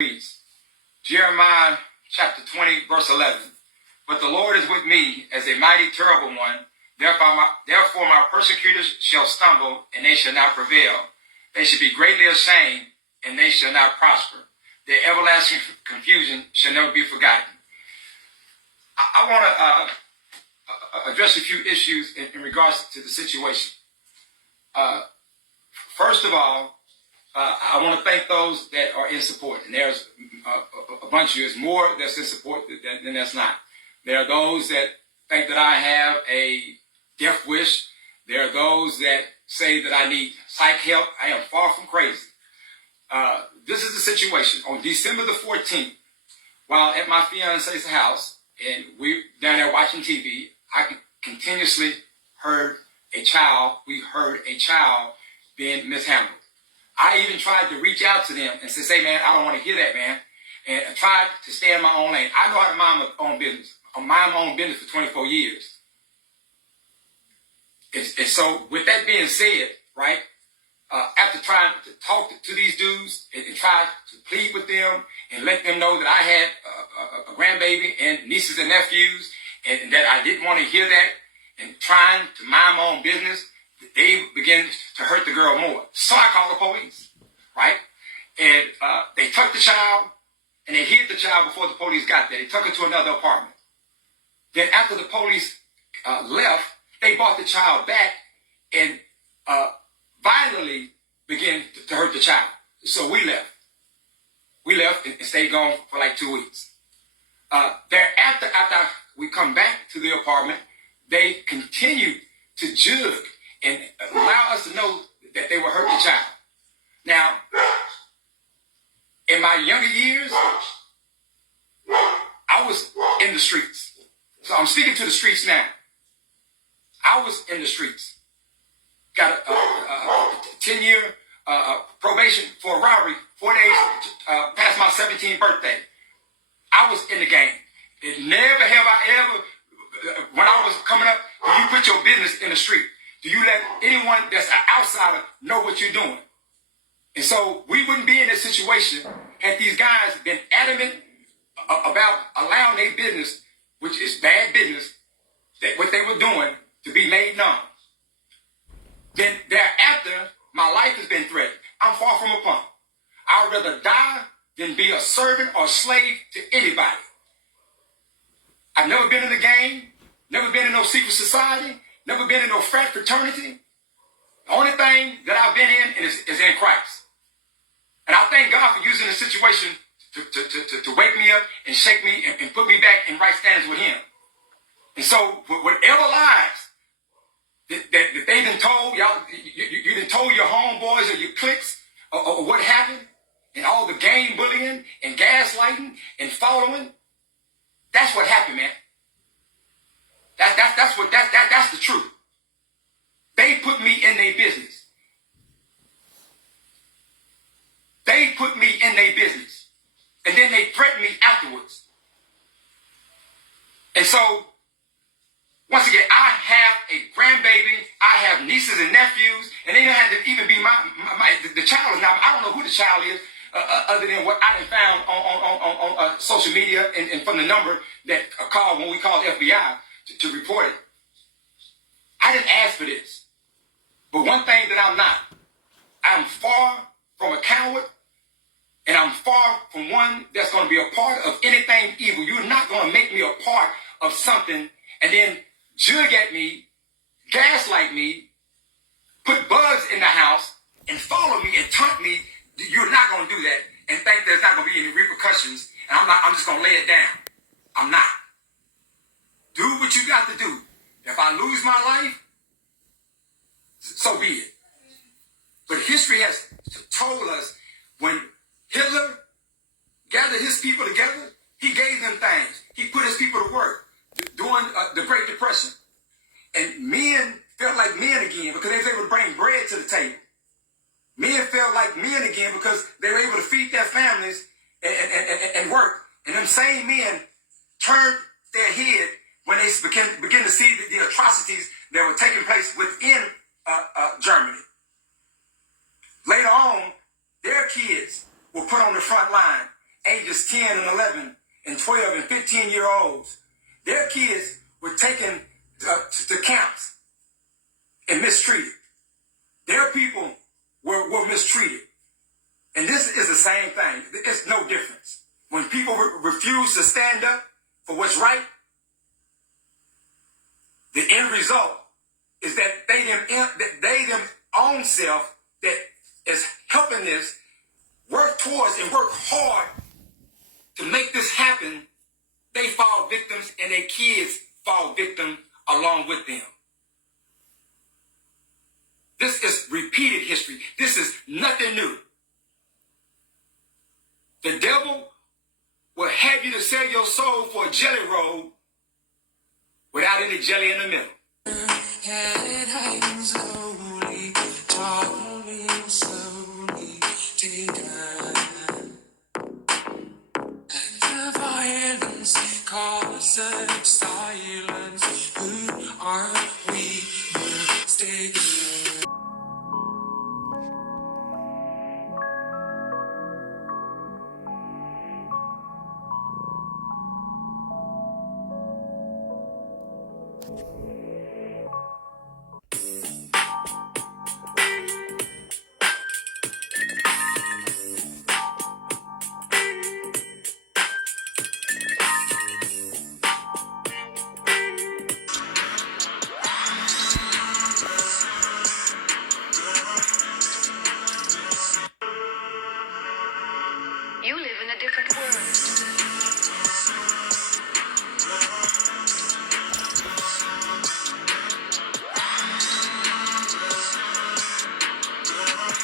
reads, Jeremiah chapter 20, verse 11. But the Lord is with me as a mighty, terrible one. Therefore my persecutors shall stumble, and they shall not prevail. They shall be greatly ashamed, and they shall not prosper. Their everlasting confusion shall never be forgotten. I want to address a few issues in regards to the situation. First of all, I want to thank those that are in support. And there's a bunch of you. There's more that's in support than that's not. There are those that think that I have a death wish. There are those that say that I need psych help. I am far from crazy. This is the situation. On December the 14th, while at my fiance's house, and we down there watching TV, I continuously heard a child being mishandled. I even tried to reach out to them and say, man, I don't want to hear that, man. And I tried to stay in my own lane. I know how to mind my own business. I mind my own business for 24 years. And so with that being said, right, after trying to talk to these dudes and try to plead with them and let them know that I had a grandbaby and nieces and nephews and that I didn't want to hear that, and trying to mind my own business, they began to hurt the girl more. So I called the police, right? And they took the child and they hid the child before the police got there. They took her to another apartment. Then after the police left, they brought the child back and violently began to hurt the child. So we left. We left and stayed gone for like 2 weeks. Thereafter, after we come back to the apartment, they continued to jug and allow us to know that they were hurting the child. Now, in my younger years, I was in the streets. So I'm speaking to the streets now. I was in the streets. Got a 10-year probation for a robbery, 4 days past my 17th birthday. I was in the game. Never have I ever, when I was coming up, do you put your business in the street? Do you let anyone that's an outsider know what you're doing? And so we wouldn't be in this situation had these guys been adamant about allowing their business, which is bad business, that what they were doing to be made known. Then thereafter, my life has been threatened. I'm far from a punk. I'd rather die than be a servant or slave to anybody. I've never been in the game, never been in no secret society, never been in no frat fraternity. The only thing that I've been in is in Christ. And I thank God for using the situation to wake me up and shake me and put me back in right standings with Him. And so whatever lies that they done told, y'all, you done told your homeboys or your cliques or what happened, and all the game bullying and gaslighting and following, that's what happened, man. That's the truth. They put me in their business. They put me in their business. And then they threatened me afterwards. And so, once again, I have a grandbaby. I have nieces and nephews. And they don't have to even be the child is not, I don't know who the child is, other than what I found on social media and from the number that called when we called the FBI to report it. I didn't ask for this. But one thing that I'm not, I'm far from a coward, and I'm far from one that's going to be a part of anything evil. You're not going to make me a part of something and then jug at me, gaslight me, put bugs in the house, and follow me and taunt me. You're not going to do that and think there's not going to be any repercussions, and I'm just going to lay it down. I'm not. Do what you got to do. If I lose my life, so be it. But history has told us when Hitler gathered his people together, he gave them things. He put his people to work during the Great Depression. And men felt like men again because they were able to bring bread to the table. Men felt like men again because they were able to feed their families and work. And them same men turned their head when they began to see the atrocities that were taking place within Germany. Later on, their kids were put on the front line ages 10 and 11 and 12 and 15-year-olds, their kids were taken to camps and mistreated. Their people were mistreated. And this is the same thing. It's no difference. When people refuse to stand up for what's right, the end result is that they them own self that is helping this work towards and work hard to make this happen. They fall victims and their kids fall victim along with them. This is repeated history. This is nothing new. The devil will have you to sell your soul for a jelly roll without any jelly in the middle. And it hangs slowly, toppling slowly, taken. The violence causes silence. Who are we mistaken? You live in a different world.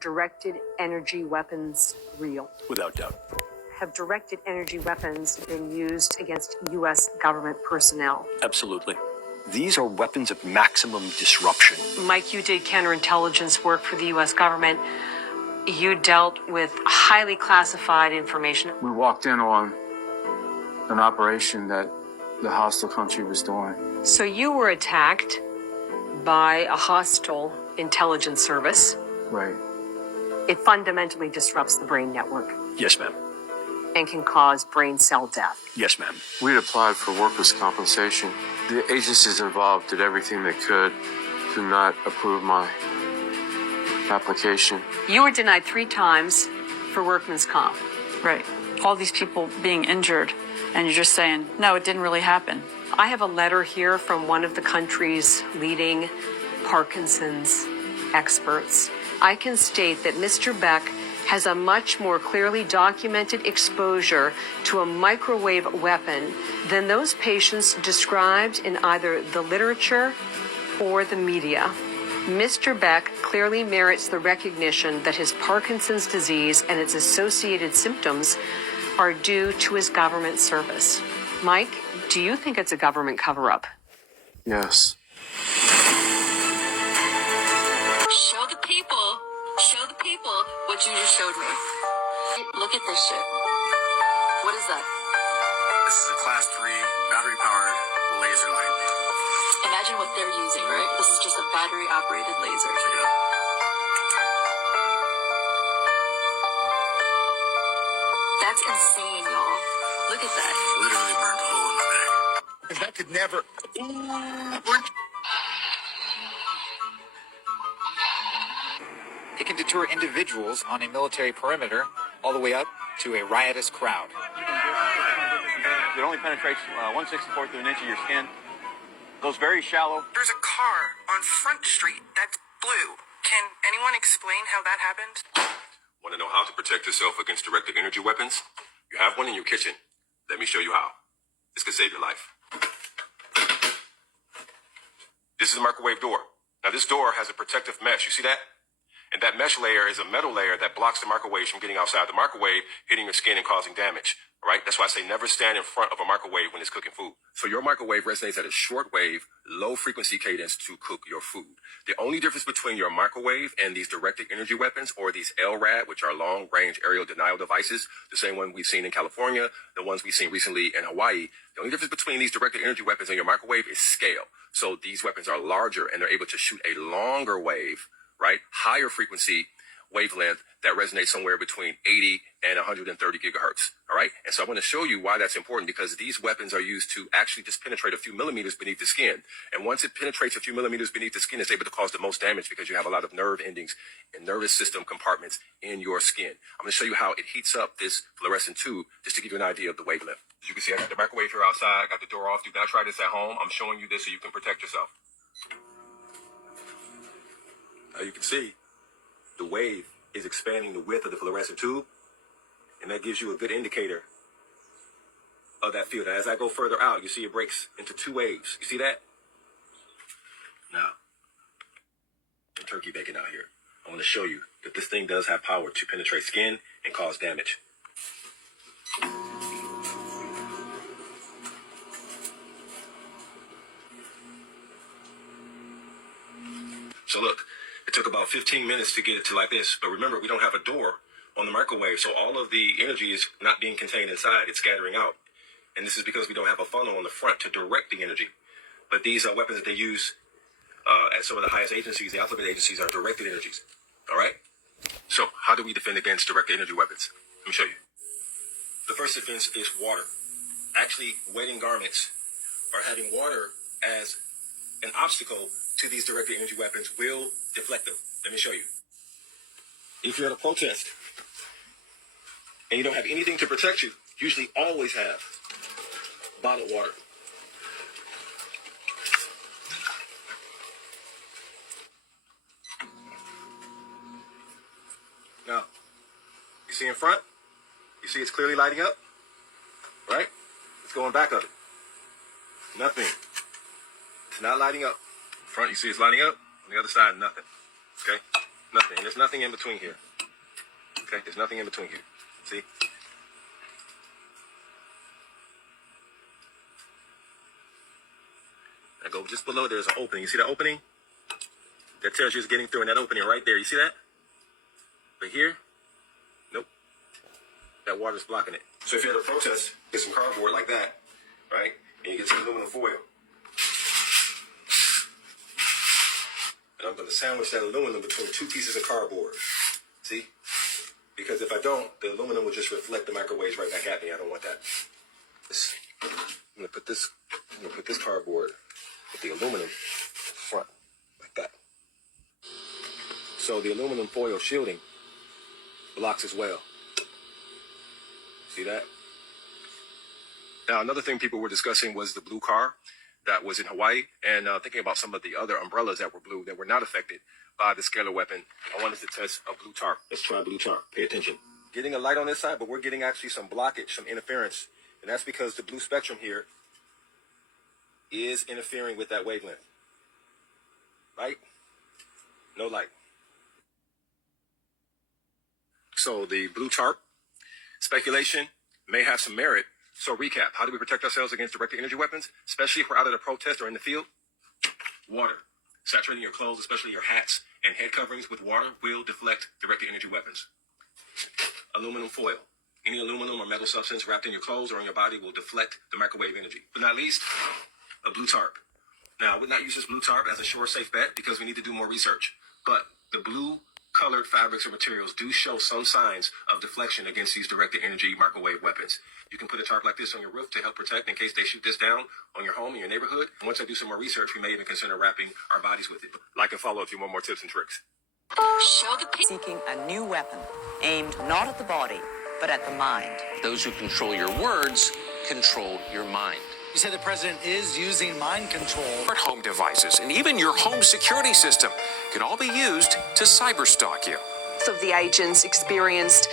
Directed energy weapons real? Without doubt. Have directed energy weapons been used against U.S. government personnel? Absolutely. These are weapons of maximum disruption. Mike, you did counterintelligence work for the U.S. government. You dealt with highly classified information. We walked in on an operation that the hostile country was doing. So you were attacked by a hostile intelligence service. Right. It fundamentally disrupts the brain network Yes, ma'am. and can cause brain cell death. Yes, ma'am. We had applied for workers' compensation. The agencies involved did everything they could to not approve my application. You were denied 3 times for workman's comp. Right. All these people being injured, and you're just saying, no, it didn't really happen. I have a letter here from one of the country's leading Parkinson's experts. I can state that Mr. Beck has a much more clearly documented exposure to a microwave weapon than those patients described in either the literature or the media. Mr. Beck clearly merits the recognition that his Parkinson's disease and its associated symptoms are due to his government service. Mike, do you think it's a government cover-up? Yes. Show the people what you just showed me. Look at this shit. What is that? This is a class 3 battery-powered laser light. Imagine what they're using, right? This is just a battery-operated laser. Yeah. That's insane, y'all. Look at that. Literally burnt a hole in my back. That could never. It can deter individuals on a military perimeter all the way up to a riotous crowd. It only penetrates 1/64 through an inch of your skin. Goes very shallow. There's a car on Front Street that's blue. Can anyone explain how that happened? Want to know how to protect yourself against directed energy weapons? You have one in your kitchen. Let me show you how. This could save your life. This is a microwave door. Now this door has a protective mesh. You see that? And that mesh layer is a metal layer that blocks the microwaves from getting outside the microwave, hitting your skin and causing damage. All right? That's why I say never stand in front of a microwave when it's cooking food. So your microwave resonates at a short wave, low frequency cadence to cook your food. The only difference between your microwave and these directed energy weapons, or these LRAD, which are long range aerial denial devices, the same one we've seen in California, the ones we've seen recently in Hawaii, the only difference between these directed energy weapons and your microwave is scale. So these weapons are larger and they're able to shoot a longer wave, right? Higher frequency wavelength that resonates somewhere between 80 and 130 gigahertz. All right. And so I want to show you why that's important, because these weapons are used to actually just penetrate a few millimeters beneath the skin. And once it penetrates a few millimeters beneath the skin, it's able to cause the most damage because you have a lot of nerve endings and nervous system compartments in your skin. I'm going to show you how it heats up this fluorescent tube just to give you an idea of the wavelength. As you can see, I got the microwave here outside. I got the door off. Do not try this at home. I'm showing you this so you can protect yourself. Now you can see the wave is expanding the width of the fluorescent tube, and that gives you a good indicator of that field. Now, as I go further out, you see it breaks into two waves. You see that? Now, I'm turkey bacon out here. I want to show you that this thing does have power to penetrate skin and cause damage. So look, it took about 15 minutes to get it to like this. But remember, we don't have a door on the microwave, so all of the energy is not being contained inside. It's scattering out. And this is because we don't have a funnel on the front to direct the energy. But these weapons that they use at some of the highest agencies, the alphabet agencies, are directed energies. All right? So how do we defend against directed energy weapons? Let me show you. The first defense is water. Actually, wetting garments or having water as an obstacle to these directed energy weapons will deflect them. Let me show you. If you're at a protest and you don't have anything to protect you, usually always have bottled water. Now, you see in front? You see it's clearly lighting up? Right? It's going back of it. Nothing. It's not lighting up. Front, you see it's lighting up. On the other side, nothing. Okay? Nothing. And there's nothing in between here. Okay? There's nothing in between here. See? I go just below, there's an opening. You see that opening? That tells you it's getting through in that opening right there. You see that? But here? Nope. That water's blocking it. So if you're at a protest, get some cardboard like that, right? And you get some aluminum foil. And I'm going to sandwich that aluminum between two pieces of cardboard. See? Because if I don't, the aluminum will just reflect the microwaves right back at me. I don't want that. I'm going to put this cardboard with the aluminum front like that. So the aluminum foil shielding blocks as well. See that? Now, another thing people were discussing was the blue car that was in Hawaii, and thinking about some of the other umbrellas that were blue that were not affected by the scalar weapon. I wanted to test a blue tarp. Let's try blue tarp. Pay attention. Getting a light on this side, but we're getting actually some blockage, some interference, and that's because the blue spectrum here is interfering with that wavelength. Right? No light. So the blue tarp speculation may have some merit. So recap, how do we protect ourselves against directed energy weapons, especially if we're out at a protest or in the field? Water. Saturating your clothes, especially your hats and head coverings with water, will deflect directed energy weapons. Aluminum foil. Any aluminum or metal substance wrapped in your clothes or on your body will deflect the microwave energy. But not least, a blue tarp. Now, I would not use this blue tarp as a sure, safe bet because we need to do more research. But the blue colored fabrics or materials do show some signs of deflection against these directed energy microwave weapons. You can put a tarp like this on your roof to help protect in case they shoot this down on your home, in your neighborhood. And once I do some more research, we may even consider wrapping our bodies with it. Like and follow if you want more tips and tricks. Show the people. Seeking a new weapon aimed not at the body, but at the mind. Those who control your words control your mind. You say the president is using mind control. Smart home devices and even your home security system can all be used to cyberstalk you. Of the agents experienced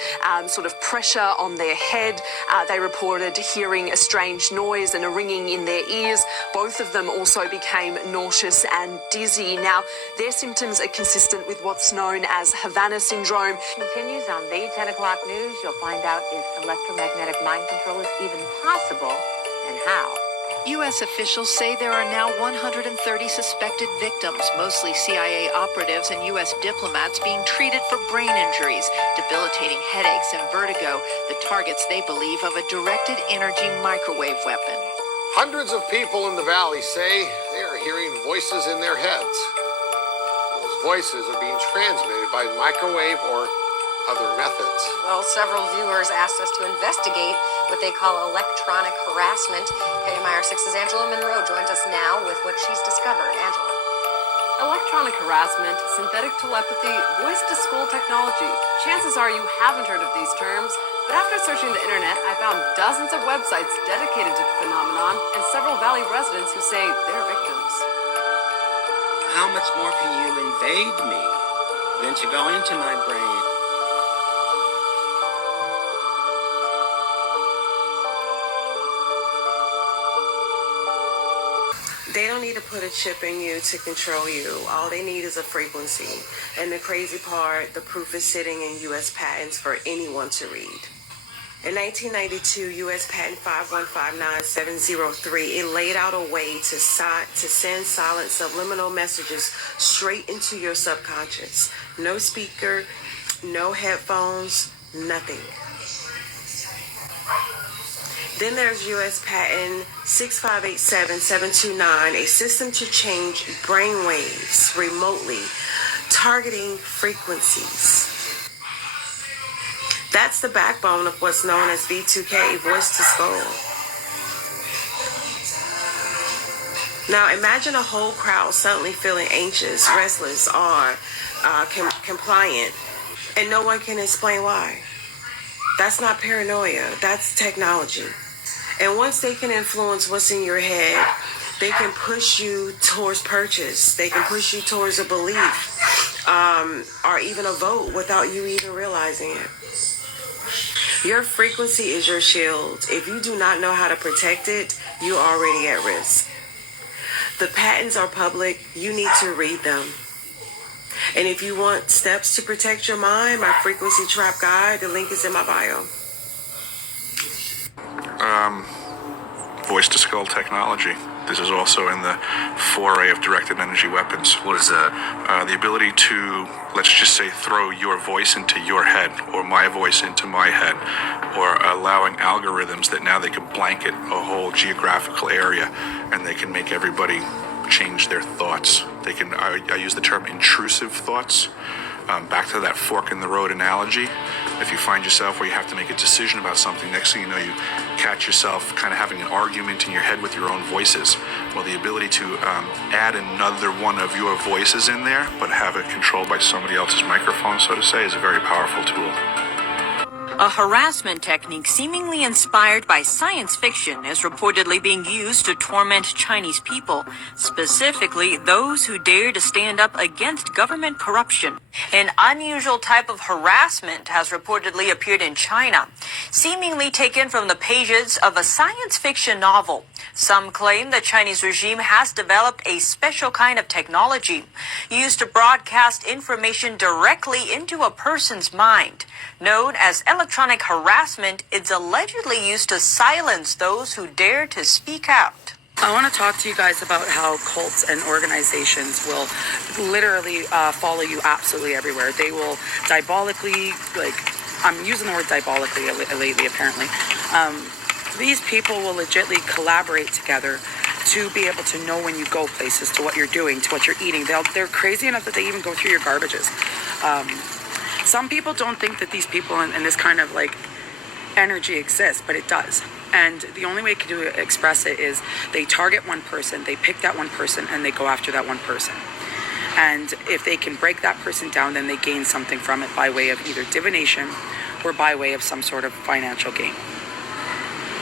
sort of pressure on their head. They reported hearing a strange noise and a ringing in their ears. Both of them also became nauseous and dizzy. Now, their symptoms are consistent with what's known as Havana syndrome. Continues on the 10 o'clock news. You'll find out if electromagnetic mind control is even possible and how. U.S. officials say there are now 130 suspected victims, mostly CIA operatives and U.S. diplomats being treated for brain injuries, debilitating headaches, and vertigo, the targets they believe of a directed energy microwave weapon. Hundreds of people in the valley say they are hearing voices in their heads. Those voices are being transmitted by microwave or other methods. Well, several viewers asked us to investigate what they call electronic harassment. KMIR 6's Angela Monroe joins us now with what she's discovered. Angela. Electronic harassment, synthetic telepathy, voice-to-skull technology. Chances are you haven't heard of these terms, but after searching the internet, I found dozens of websites dedicated to the phenomenon and several Valley residents who say they're victims. How much more can you invade me than to go into my brain? They don't need to put a chip in you to control you. All they need is a frequency. And the crazy part, the proof is sitting in U.S. patents for anyone to read. In 1992, U.S. Patent 5159703, it laid out a way to send silent subliminal messages straight into your subconscious. No speaker, no headphones, nothing. Then there's U.S. Patent 6587729, a system to change brainwaves remotely, targeting frequencies. That's the backbone of what's known as V2K, voice to skull. Now imagine a whole crowd suddenly feeling anxious, restless, or compliant, and no one can explain why. That's not paranoia, that's technology. And once they can influence what's in your head, they can push you towards purchase. They can push you towards a belief, or even a vote without you even realizing it. Your frequency is your shield. If you do not know how to protect it, you're already at risk. The patents are public. You need to read them. And if you want steps to protect your mind, my frequency trap guide, the link is in my bio. Voice to skull technology. This is also in the foray of directed energy weapons. What is that? The ability to, let's just say, throw your voice into your head, or my voice into my head, or allowing algorithms that now they can blanket a whole geographical area, and they can make everybody change their thoughts. They can, I use the term intrusive thoughts. Back to that fork in the road analogy. If you find yourself where you have to make a decision about something, next thing you know, you catch yourself kind of having an argument in your head with your own voices. Well, the ability to add another one of your voices in there, but have it controlled by somebody else's microphone, so to say, is a very powerful tool. A harassment technique seemingly inspired by science fiction is reportedly being used to torment Chinese people, specifically those who dare to stand up against government corruption. An unusual type of harassment has reportedly appeared in China, seemingly taken from the pages of a science fiction novel. Some claim the Chinese regime has developed a special kind of technology used to broadcast information directly into a person's mind. Known as electronic harassment, it's allegedly used to silence those who dare to speak out. I want to talk to you guys about how cults and organizations will literally follow you absolutely everywhere. They will diabolically, I'm using the word diabolically lately apparently. These people will legitly collaborate together to be able to know when you go places, to what you're doing, to what you're eating. They're crazy enough that they even go through your garbages. Some people don't think that these people and this kind of energy exists, but it does. And the only way to express it is they target one person, they pick that one person, and they go after that one person. And if they can break that person down, then they gain something from it by way of either divination or by way of some sort of financial gain.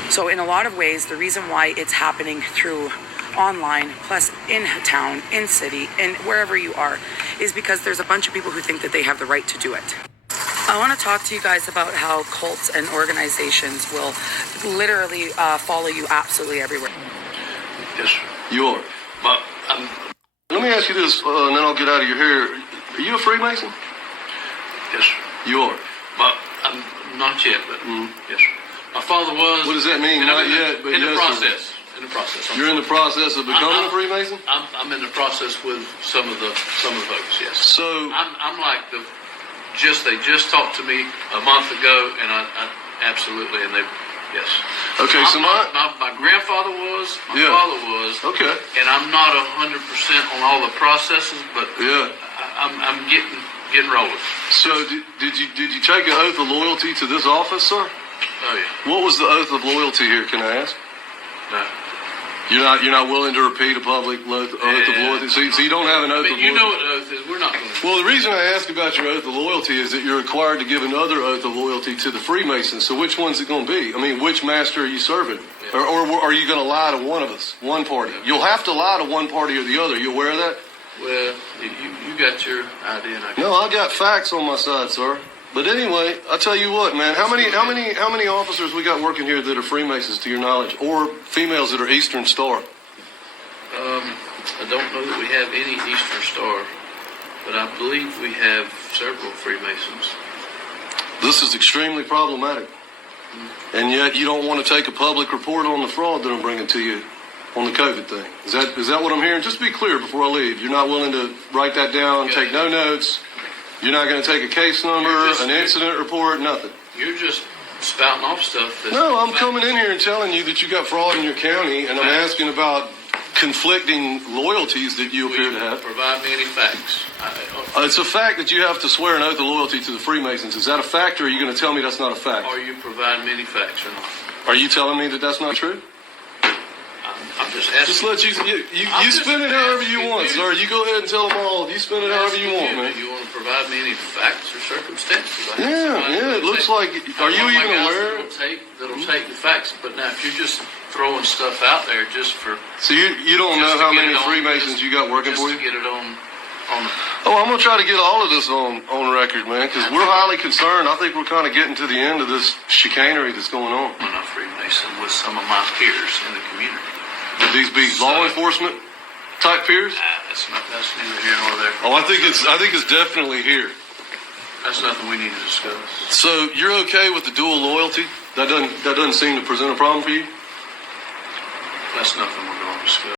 So in a lot of ways, the reason why it's happening through online, plus in town, in city, and wherever you are, is because there's a bunch of people who think that they have the right to do it. I want to talk to you guys about how cults and organizations will literally follow you absolutely everywhere. Yes, you are. But let me ask you this, and then I'll get out of your hair. Are you a Freemason? Yes, you are. But I'm not yet. But yes, my father was. What does that mean? Not yet, but in the process. In the process. You're in the process of becoming a Freemason? I'm in the process with some of the folks. Yes. So I'm like they just talked to me a month ago, and I absolutely, and they, yes. Okay, so my grandfather was, my father was. Okay. And I'm not 100% on all the processes, but yeah. I'm getting rolling. So did you take an oath of loyalty to this office, sir? Oh yeah. What was the oath of loyalty here? Can I ask? No. You're not willing to repeat a public oath of loyalty. So you don't have an oath of loyalty. You know what oath is. We're not going to. Well, the reason I ask about your oath of loyalty is that you're required to give another oath of loyalty to the Freemasons. So which one's it going to be? I mean, which master are you serving? Yeah. Or are you going to lie to one of us, one party? You'll have to lie to one party or the other. You aware of that? Well, you got your idea. And No, I got facts on my side, sir. But anyway, I tell you what, man. How many officers we got working here that are Freemasons, to your knowledge, or females that are Eastern Star? I don't know that we have any Eastern Star, but I believe we have several Freemasons. This is extremely problematic. And yet you don't want to take a public report on the fraud that I'm bringing to you on the COVID thing. Is that what I'm hearing? Just to be clear before I leave, you're not willing to write that down, take no notes. You're not going to take a case number, an incident report, nothing. You're just spouting off stuff. No, I'm coming in here and telling you that you got fraud in your county, and I'm asking about conflicting loyalties that you appear to have. Provide me any facts. It's a fact that you have to swear an oath of loyalty to the Freemasons. Is that a fact, or are you going to tell me that's not a fact? Are you providing me any facts or not? Are you telling me that that's not true? I'm just asking. Just let you spin it however you want, sir. You go ahead and tell them all. You spin it however you want, man. You want to provide me any facts or circumstances? Yeah. It looks like. Are you even aware? That'll take the facts. But now, if you're just throwing stuff out there just for. So you don't know how many Freemasons you got working for you? Just to get it on. Oh, I'm gonna try to get all of this on record, man, because we're highly concerned. I think we're kind of getting to the end of this chicanery that's going on. I'm a Freemason with some of my peers in the community. Would these be law enforcement type peers? That's neither here nor there. Oh, I think it's definitely here. That's nothing we need to discuss. So you're okay with the dual loyalty? That doesn't seem to present a problem for you? That's nothing we're going to discuss.